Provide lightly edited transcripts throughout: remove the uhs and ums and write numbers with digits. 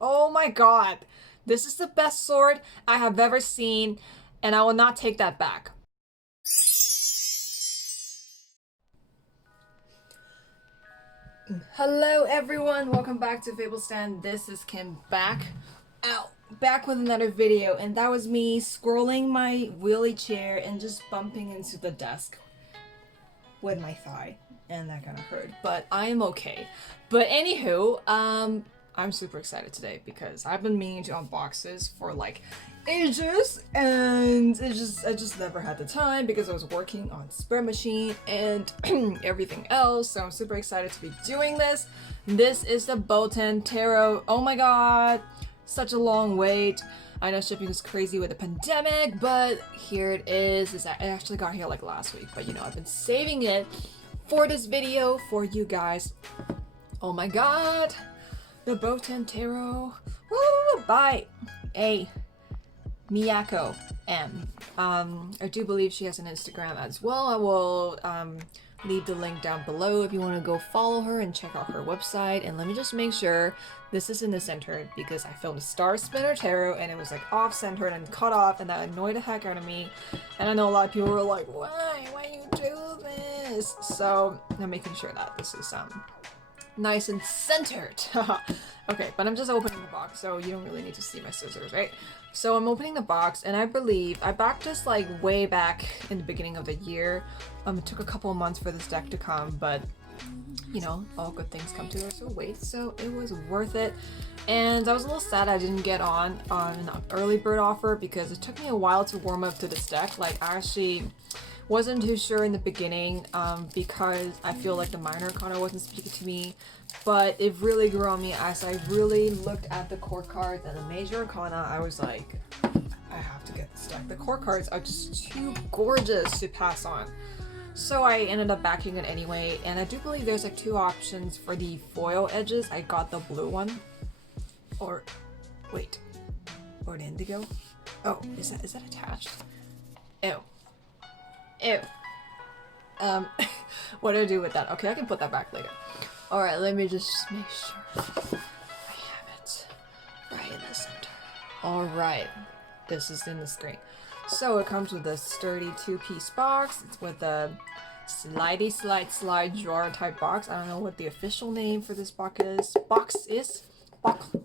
Oh my god. This is the best sword I have ever seen, and I will not take that back. Hello everyone, welcome back to Fables. This is Kim back with another video, and that was me scrolling my wheelie chair and just bumping into the desk with my thigh, and that kind of hurt, but I am okay. But anywho, I'm super excited today because I've been meaning to unbox this for like ages, and I just never had the time because I was working on Spread Machine and everything else. So I'm super excited to be doing this. This is the Botan Tarot. Oh my god, such a long wait. I know shipping is crazy with the pandemic, but here it is. I actually got here like last week, but you know, I've been saving it for this video for you guys. Oh my god, the Botan Tarot. Woo! By a Miyako M. I do believe she has an Instagram as well. I will leave the link down below if you want to go follow her and check out her website. And let me just make sure this is in the center because I filmed a Star Spinner Tarot and it was like off-centered and cut off, and that annoyed the heck out of me. And I know a lot of people were like, why you do this? So I'm making sure that this is nice and centered. Okay, but I'm just opening the box, so you don't really need to see my scissors, right? So I'm opening the box, and I believe I backed this like way back in the beginning of the year. It took a couple of months for this deck to come, but you know, all good things come to us. So wait, so it was worth it. And I was a little sad I didn't get on an early bird offer because it took me a while to warm up to this deck. Like, I actually wasn't too sure in the beginning because I feel like the minor arcana wasn't speaking to me, but it really grew on me as I really looked at the core cards and the major arcana. I was like, I have to get this deck. The core cards are just too gorgeous to pass on. So I ended up backing it anyway, and I do believe there's like two options for the foil edges. I got the blue one, or wait, or an indigo. Oh, is that attached? Ew. Ew. What do I do with that? Okay, I can put that back later. Alright, let me just make sure I have it right in the center. Alright, this is in the screen. So it comes with a sturdy 2-piece box. It's with a slide drawer type box. I don't know what the official name for this box is. Box.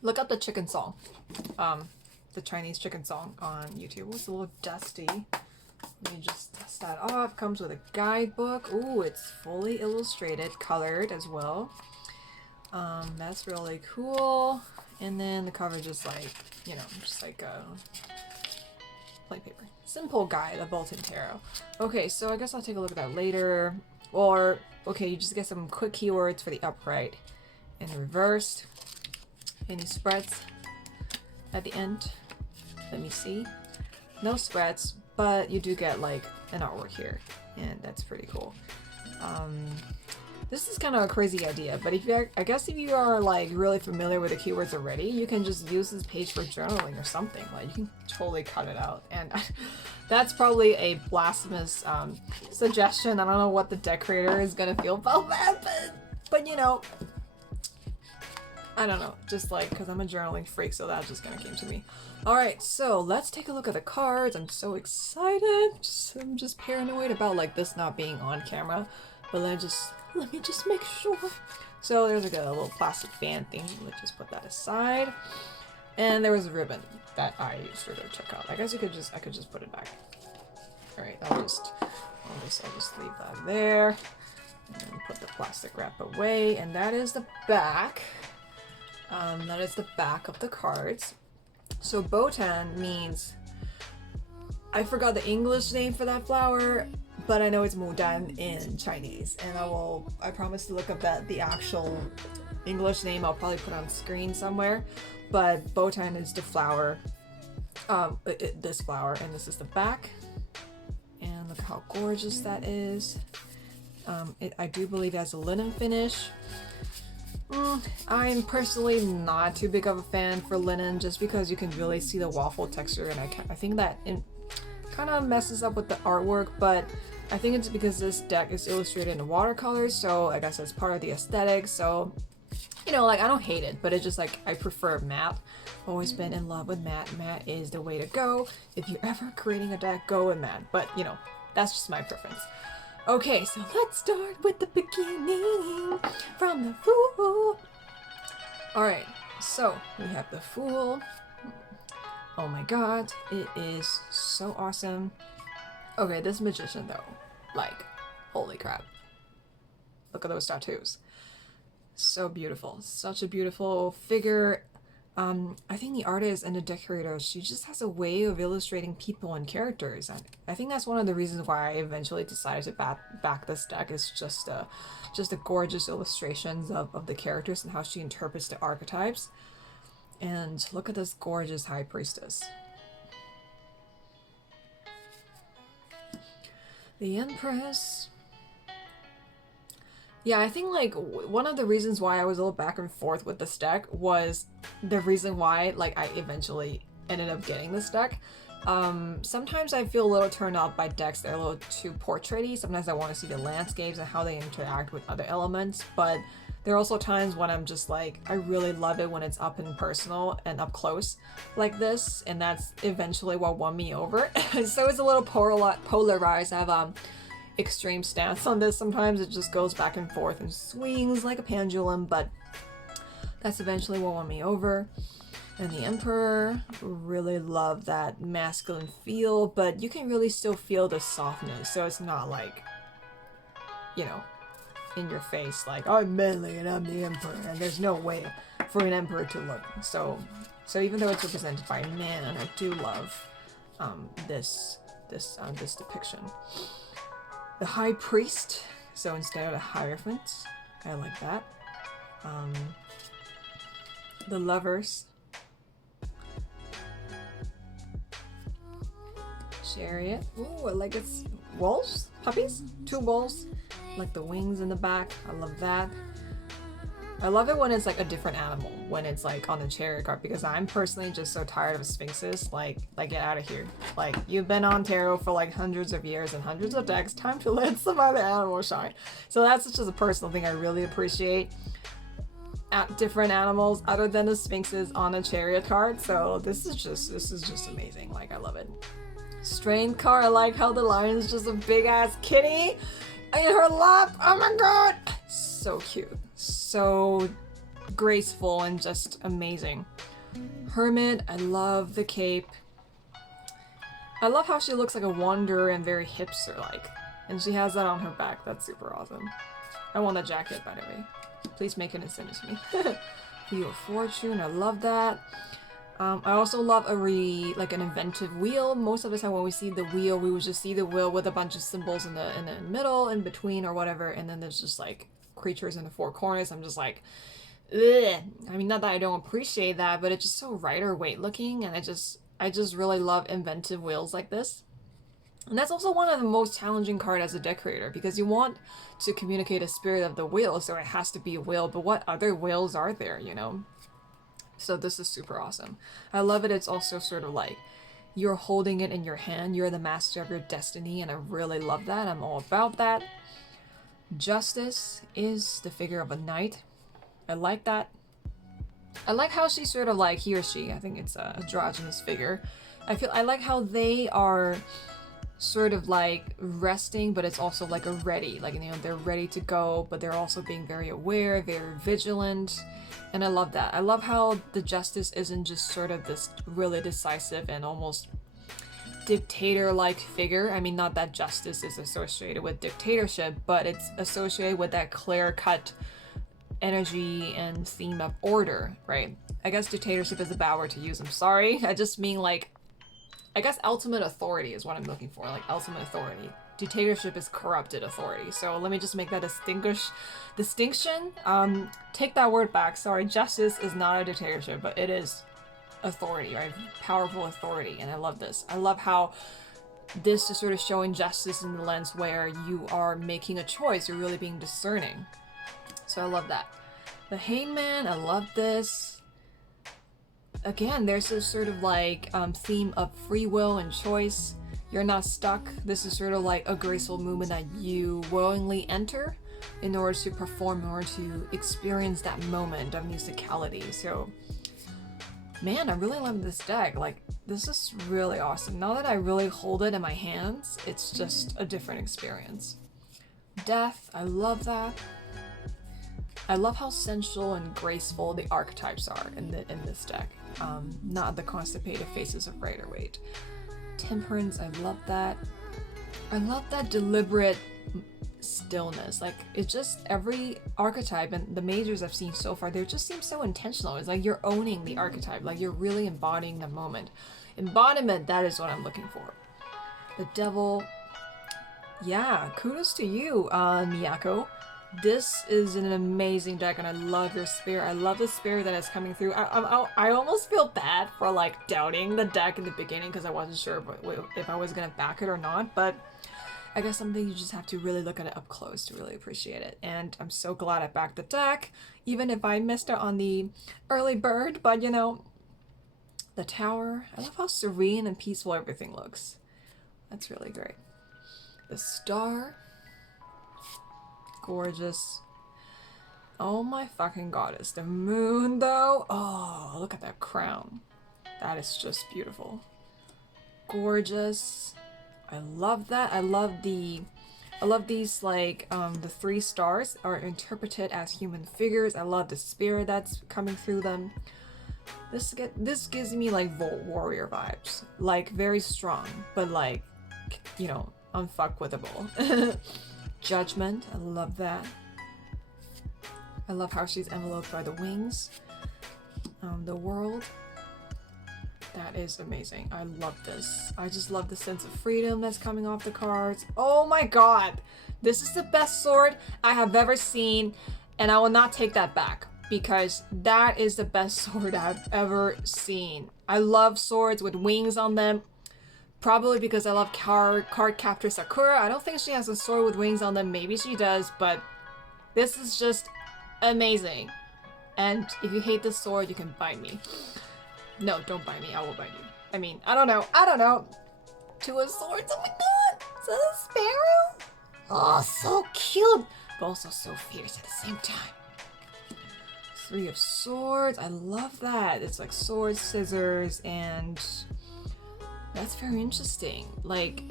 Look up the chicken song. The Chinese chicken song on YouTube. It's a little dusty. Let me just dust that off. Comes with a guidebook. Ooh, it's fully illustrated, colored as well. That's really cool. And then the cover just like, you know, just like plain paper. Simple guide, the Botan Tarot. Okay, so I guess I'll take a look at that later. Or, okay, you just get some quick keywords for the upright and the reversed. Any spreads at the end? Let me see. No spreads, but you do get like an artwork here, and that's pretty cool. This is kind of a crazy idea, but I guess if you are like really familiar with the keywords already, you can just use this page for journaling or something. Like, you can totally cut it out, and that's probably a blasphemous suggestion. I don't know what the deck creator is gonna feel about that, but you know, I don't know, just like, because I'm a journaling freak, so that just kind of came to me. Alright, so let's take a look at the cards. I'm so excited. I'm just paranoid about like this not being on camera, but let me just make sure. So there's like a little plastic band thing. Let's just put that aside. And there was a ribbon that I used for their checkout. I guess I could just put it back. Alright, I'll just leave that there. And put the plastic wrap away. And that is the back. That is the back of the cards. So Botan means, I forgot the English name for that flower, but I know it's Mudan in Chinese, and I promise to look up the actual English name. I'll probably put it on screen somewhere, but Botan is the flower, this flower, and this is the back, and look how gorgeous that is. I do believe it has a linen finish. I'm personally not too big of a fan for linen, just because you can really see the waffle texture, and I think that it kind of messes up with the artwork, but I think it's because this deck is illustrated in watercolors, so I guess that's part of the aesthetic. So You know, like, I don't hate it, but it's just like, I prefer matte. Always been in love with matte. Matte is the way to go. If you're ever creating a deck, go with matte. But, you know, that's just my preference. Okay, so let's start with the beginning from the Fool. Alright, so we have the Fool. Oh my god, it is so awesome. Okay, this Magician though, like, holy crap. Look at those tattoos. So beautiful. Such a beautiful figure. I think the artist and the decorator, she just has a way of illustrating people and characters. And I think that's one of the reasons why I eventually decided to back this deck, is just the gorgeous illustrations of the characters and how she interprets the archetypes. And look at this gorgeous High Priestess. The Empress. Yeah, I think like one of the reasons why I was a little back and forth with this deck was the reason why like I eventually ended up getting this deck. Sometimes I feel a little turned off by decks that are a little too portraity. Sometimes I want to see the landscapes and how they interact with other elements, but there are also times when I'm just like, I really love it when it's up and personal and up close like this, and that's eventually what won me over. So it's a little polarized. I have extreme stance on this. Sometimes it just goes back and forth and swings like a pendulum, but that's eventually what won me over. And the Emperor, really love that masculine feel, but you can really still feel the softness, so it's not like, you know, in your face like, I'm manly and I'm the Emperor, and there's no way for an Emperor to look. So even though it's represented by a man, I do love this depiction. The High Priest, so instead of the Hierophant, I like that. The Lovers. Chariot. Ooh, I like it's wolves? Puppies? 2 wolves. Like the wings in the back. I love that. I love it when it's like a different animal, when it's like on the chariot card, because I'm personally just so tired of sphinxes. Like get out of here. Like, you've been on tarot for like hundreds of years and hundreds of decks, time to let some other animal shine. So that's just a personal thing I really appreciate at different animals other than the sphinxes on a chariot card. So this is just amazing. Like, I love it. Strength card, I like how the lion is just a big ass kitty in her lap. Oh my god, so cute, so graceful and just amazing. Hermit, I love the cape. I love how she looks like a wanderer and very hipster like, and she has that on her back. That's super awesome. I want that jacket, by the way. Please make it and send it to me. Wheel of Fortune, I love that. I also love an inventive wheel. Most of the time when we see the wheel, we would just see the wheel with a bunch of symbols in the middle, in between, or whatever, and then there's just like creatures in the 4 corners. I'm just like, ugh. I mean, not that I don't appreciate that, but it's just so Rider Waite looking, and I just really love inventive wheels like this. And that's also one of the most challenging cards as a decorator, because you want to communicate a spirit of the wheel, so it has to be a wheel, but what other wheels are there, you know? So this is super awesome. I love it. It's also sort of like you're holding it in your hand. You're the master of your destiny, and I really love that. I'm all about that. Justice is the figure of a knight. I like that. I like how she's sort of like, he or she, I think it's a androgynous figure. I like how they are sort of like resting, but it's also like a ready, like, you know, they're ready to go, but they're also being very aware, very vigilant. And I love that. I love how the Justice isn't just sort of this really decisive and almost dictator-like figure. I mean, not that Justice is associated with dictatorship, but it's associated with that clear-cut energy and theme of order, right? I guess dictatorship is a bad word to use. I'm sorry. I just mean like, I guess ultimate authority is what I'm looking for, like ultimate authority. Dictatorship is corrupted authority. So let me just make that distinction. Take that word back. Sorry, justice is not a dictatorship, but it is authority, right? Powerful authority, and I love this. I love how this is sort of showing justice in the lens where you are making a choice. You're really being discerning. So I love that. The Hangman, I love this. Again, there's this sort of like theme of free will and choice. You're not stuck. This is sort of like a graceful movement that you willingly enter in order to perform, in order to experience that moment of musicality. So, man, I really love this deck. Like, this is really awesome. Now that I really hold it in my hands, it's just a different experience. Death, I love that. I love how sensual and graceful the archetypes are in this deck. Not the constipated faces of Rider-Waite. Temperance, I love that. I love that deliberate stillness. Like, it's just every archetype and the majors I've seen so far, they just seem so intentional. It's like you're owning the archetype, like you're really embodying the moment. Embodiment, that is what I'm looking for. The Devil, yeah, kudos to you, Miyako. This is an amazing deck, and I love your spirit. I love the spirit that is coming through. I almost feel bad for like doubting the deck in the beginning because I wasn't sure if I was gonna back it or not, but I guess something you just have to really look at it up close to really appreciate it. And I'm so glad I backed the deck, even if I missed it on the early bird. But you know, the Tower, I love how serene and peaceful everything looks. That's really great. The Star, gorgeous. Oh my fucking goddess. The Moon though, oh, look at that crown. That is just beautiful. Gorgeous. I love that. I love these like the 3 stars are interpreted as human figures. I love the spirit that's coming through them. This gives me like warrior vibes. Like very strong, but like, you know, unfuckwittable. Judgment, I love that. I love how she's enveloped by the wings. The World, that is amazing. I love this. I just love the sense of freedom that's coming off the cards. Oh my god, this is the best sword I have ever seen, and I will not take that back because that is the best sword I've ever seen. I love swords with wings on them. Probably because I love card captor Sakura. I don't think she has a sword with wings on them. Maybe she does, but this is just amazing. And if you hate this sword, you can bite me. No, don't bite me. I will bite you. I mean, I don't know. 2 of Swords. Oh my god! Is that a sparrow? Oh, so cute! But also so fierce at the same time. 3 of Swords. I love that. It's like swords, scissors, and that's very interesting. Like,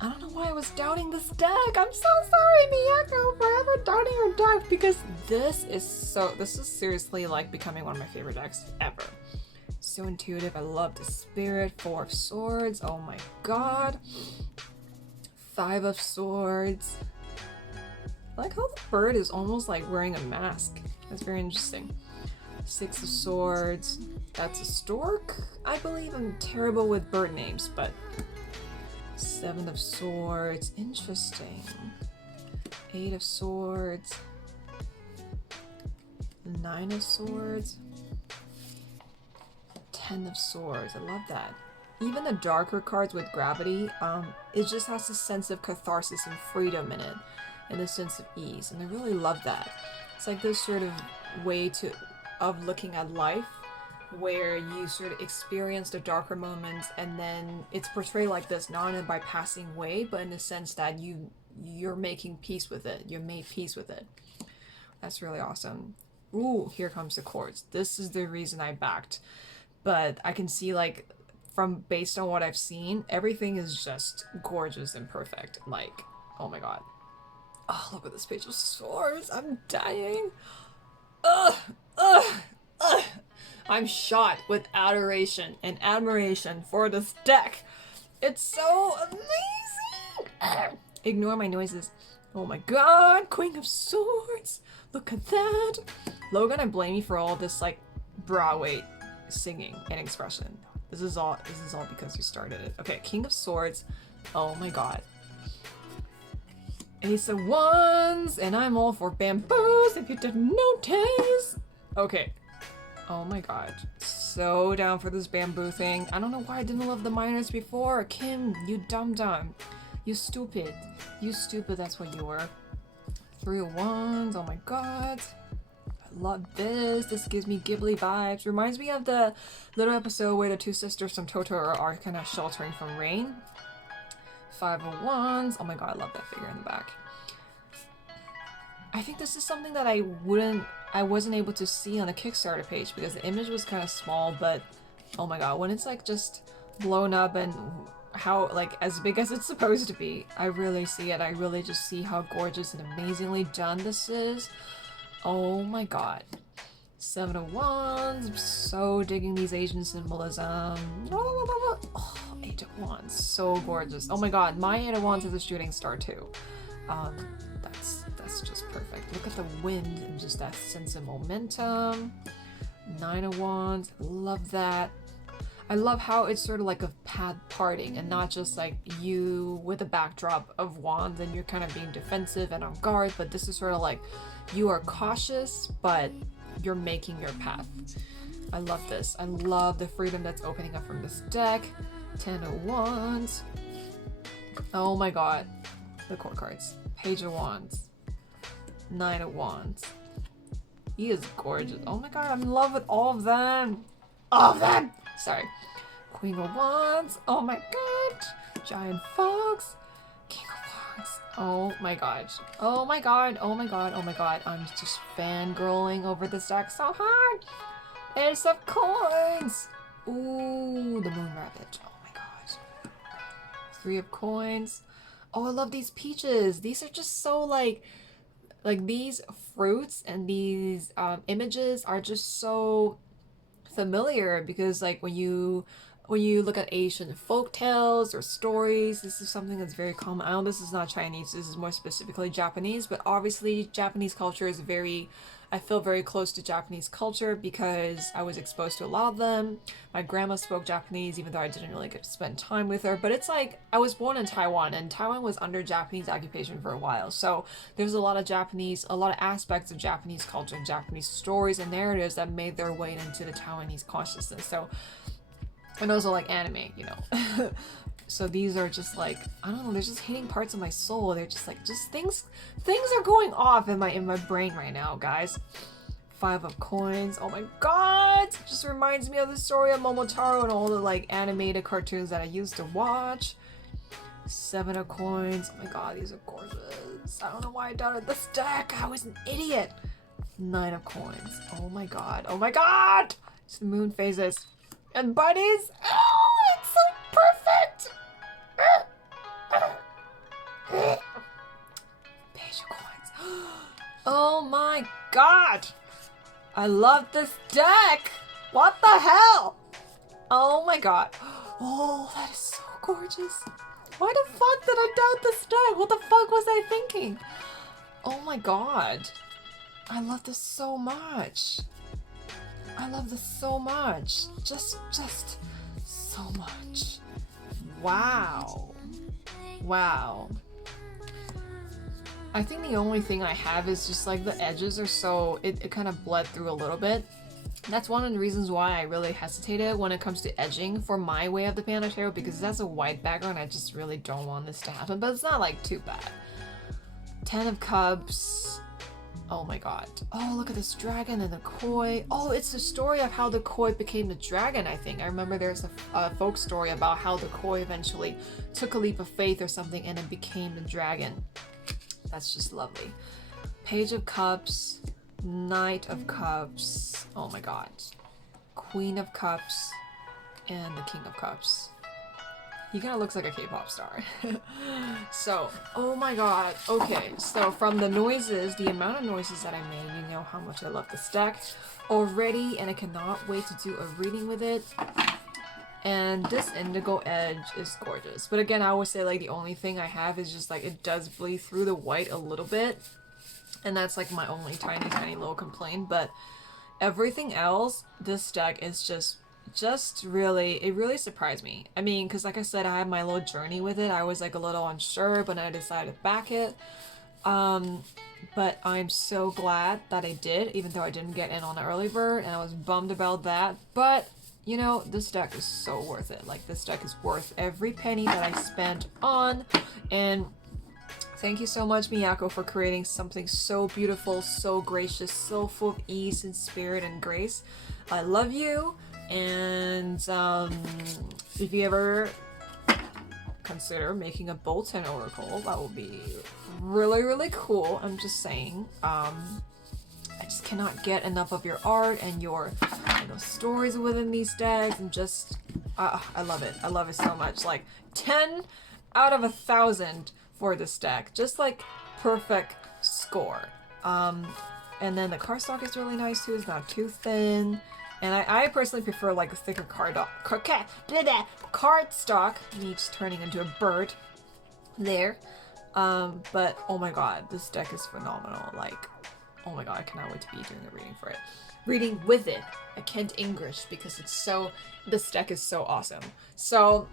I don't know why I was doubting this deck. I'm so sorry, Miyako, for ever doubting your deck, because this is seriously like becoming one of my favorite decks ever. So intuitive. I love the spirit. 4 of Swords. Oh my god. 5 of Swords. I like how the bird is almost like wearing a mask. That's very interesting. 6 of Swords. That's a stork, I believe. I'm terrible with bird names, but 7 of Swords. Interesting. 8 of Swords. 9 of Swords. 10 of Swords. I love that. Even the darker cards with gravity, it just has a sense of catharsis and freedom in it, and a sense of ease, and I really love that. It's like this sort of way of looking at life, where you sort of experience the darker moments, and then it's portrayed like this, not in a bypassing way, but in the sense that you're making peace with it. You made peace with it. That's really awesome. Ooh, here comes the Quartz. This is the reason I backed. But I can see, like, based on what I've seen, everything is just gorgeous and perfect. Like, oh my god. Oh, look at this page of Swords. I'm dying. Ugh. I'm shot with adoration and admiration for this deck. It's so amazing. Ignore my noises. Oh my god, Queen of Swords. Look at that. Logan, I blame you for all this like Broadway singing and expression. This is all because you started it. Okay, King of Swords. Oh my god. Ace of Wands, and I'm all for bamboos if you didn't notice. Okay. Oh my god. So down for this bamboo thing. I don't know why I didn't love the minors before. Kim, you dumb. You stupid. You stupid, that's what you were. 3 of Wands, oh my god. I love this. This gives me Ghibli vibes. Reminds me of the little episode where the 2 sisters from Totoro are kind of sheltering from rain. 5 of Wands. Oh my god, I love that figure in the back. I think this is something that I wasn't able to see on the Kickstarter page because the image was kind of small, but oh my god, when it's like just blown up and how like as big as it's supposed to be, I really see it. I really just see how gorgeous and amazingly done this is. Oh my god. Seven of Wands. I'm so digging these Asian symbolism. Oh, Eight of Wands. So gorgeous. Oh my god, my Eight of Wands is a shooting star too. That's just perfect. Look at the wind and just that sense of momentum. Nine of Wands. Love that. I love how it's sort of like a path parting and not just like you with a backdrop of wands and you're kind of being defensive and on guard, but this is sort of like you are cautious, but you're making your path. I love this. I love the freedom that's opening up from this deck. 10 of Wands. Oh my god. The court cards. Page of Wands. 9 of Wands. He is gorgeous. Oh my god, I'm in love with all of them. All of them! Sorry. Queen of Wands. Oh my god. Giant Fox. King of Wands. Oh my god. Oh my god. Oh my god. Oh my god. I'm just fangirling over this deck so hard. Ace of Coins. Ooh, the Moon Rabbit. Oh my god. Three of Coins. Oh, I love these peaches. These are just so like these fruits and these images are just so familiar because like when you look at Asian folk tales or stories, this is something that's very common. I know this is not Chinese, this is more specifically Japanese, but obviously Japanese culture is I feel very close to Japanese culture because I was exposed to a lot of them. My grandma spoke Japanese even though I didn't really get to spend time with her, but it's like I was born in Taiwan and Taiwan was under Japanese occupation for a while, so there's a lot of aspects of Japanese culture and Japanese stories and narratives that made their way into the Taiwanese consciousness. So, and also like anime, you know. So these are just like, I don't know, they're just hitting parts of my soul. They're just like, things are going off in my brain right now, guys. Five of Coins. Oh my god! It just reminds me of the story of Momotaro and all the like animated cartoons that I used to watch. Seven of Coins. Oh my god, these are gorgeous. I don't know why I doubted this deck. I was an idiot. Nine of Coins. Oh my god. Oh my god! It's the moon phases. And buddies. Oh, it's so perfect! Page of Coins. Oh my god! I love this deck! What the hell? Oh my god. Oh, that is so gorgeous. Why the fuck did I doubt this deck? What the fuck was I thinking? Oh my god. I love this so much. I love this so much. Just so much. Wow. Wow. I think the only thing I have is just like the edges are so, it kind of bled through a little bit. That's one of the reasons why I really hesitated when it comes to edging for my way of the PANDA Tarot, because that's a white background. I just really don't want this to happen, but it's not like too bad. 10 of Cups. Oh my god. Oh, look at this dragon and the koi. Oh, it's the story of how the koi became the dragon, I think. I remember there's a folk story about how the koi eventually took a leap of faith or something and it became the dragon. That's just lovely. Page of Cups. Knight of Cups. Oh my god. Queen of Cups. And the King of Cups. He kind of looks like a K-pop star. So, oh my god. Okay, so from the noises, the amount of noises that I made, you know how much I love this deck already, and I cannot wait to do a reading with it. And this indigo edge is gorgeous. But again, I would say like the only thing I have is just like it does bleed through the white a little bit. And that's like my only tiny little complaint. But everything else, this deck is just really, it really surprised me. I mean, because like I said, I had my little journey with it. I was like a little unsure, but I decided to back it. But I'm so glad that I did, even though I didn't get in on the early bird, and I was bummed about that. But, you know, this deck is so worth it. Like, this deck is worth every penny that I spent on. And thank you so much, Miyako, for creating something so beautiful, so gracious, so full of ease and spirit and grace. I love you. And if you ever consider making a Botan oracle, that would be really, really cool. I'm just saying. I just cannot get enough of your art and your stories within these decks, and just I love it. I love it so much. Like 10 out of 1,000 for this deck. Just like perfect score. And then the cardstock is really nice too. It's not too thin. And I personally prefer like a thicker cardstock. Me just turning into a bird there. But oh my god, this deck is phenomenal. Like, oh my god, I cannot wait to be doing a reading for it. Reading with it. I can't English because this deck is so awesome. So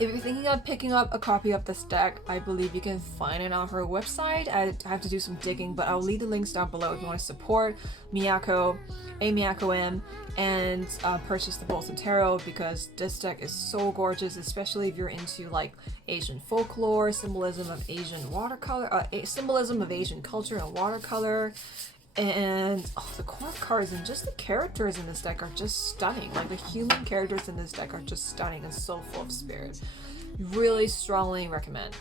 if you're thinking of picking up a copy of this deck, I believe you can find it on her website. I have to do some digging, but I'll leave the links down below if you want to support Miyako M, and purchase the Botan Tarot, because this deck is so gorgeous, especially if you're into like Asian folklore, symbolism of Asian watercolor, symbolism of Asian culture and watercolor. And the core cards and just the characters in this deck are just stunning. Like the human characters in this deck are just stunning and so full of spirit. Really strongly recommend.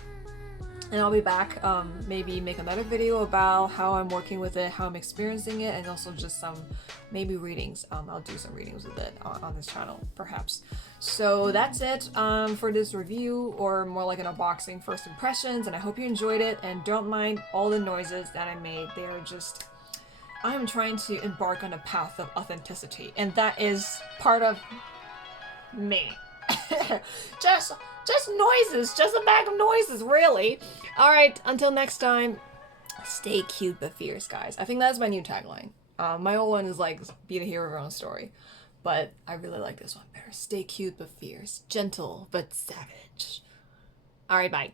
And I'll be back, maybe make another video about how I'm working with it, how I'm experiencing it, and also just some maybe readings. I'll do some readings with it on this channel, perhaps. So that's it for this review, or more like an unboxing, first impressions, and I hope you enjoyed it, and don't mind all the noises that I made. They are just... I'm trying to embark on a path of authenticity, and that is part of me. just noises, just a bag of noises, really. Alright, until next time, stay cute but fierce, guys. I think that's my new tagline. My old one is like, be the hero of your own story. But I really like this one better. Stay cute but fierce, gentle but savage. Alright, bye.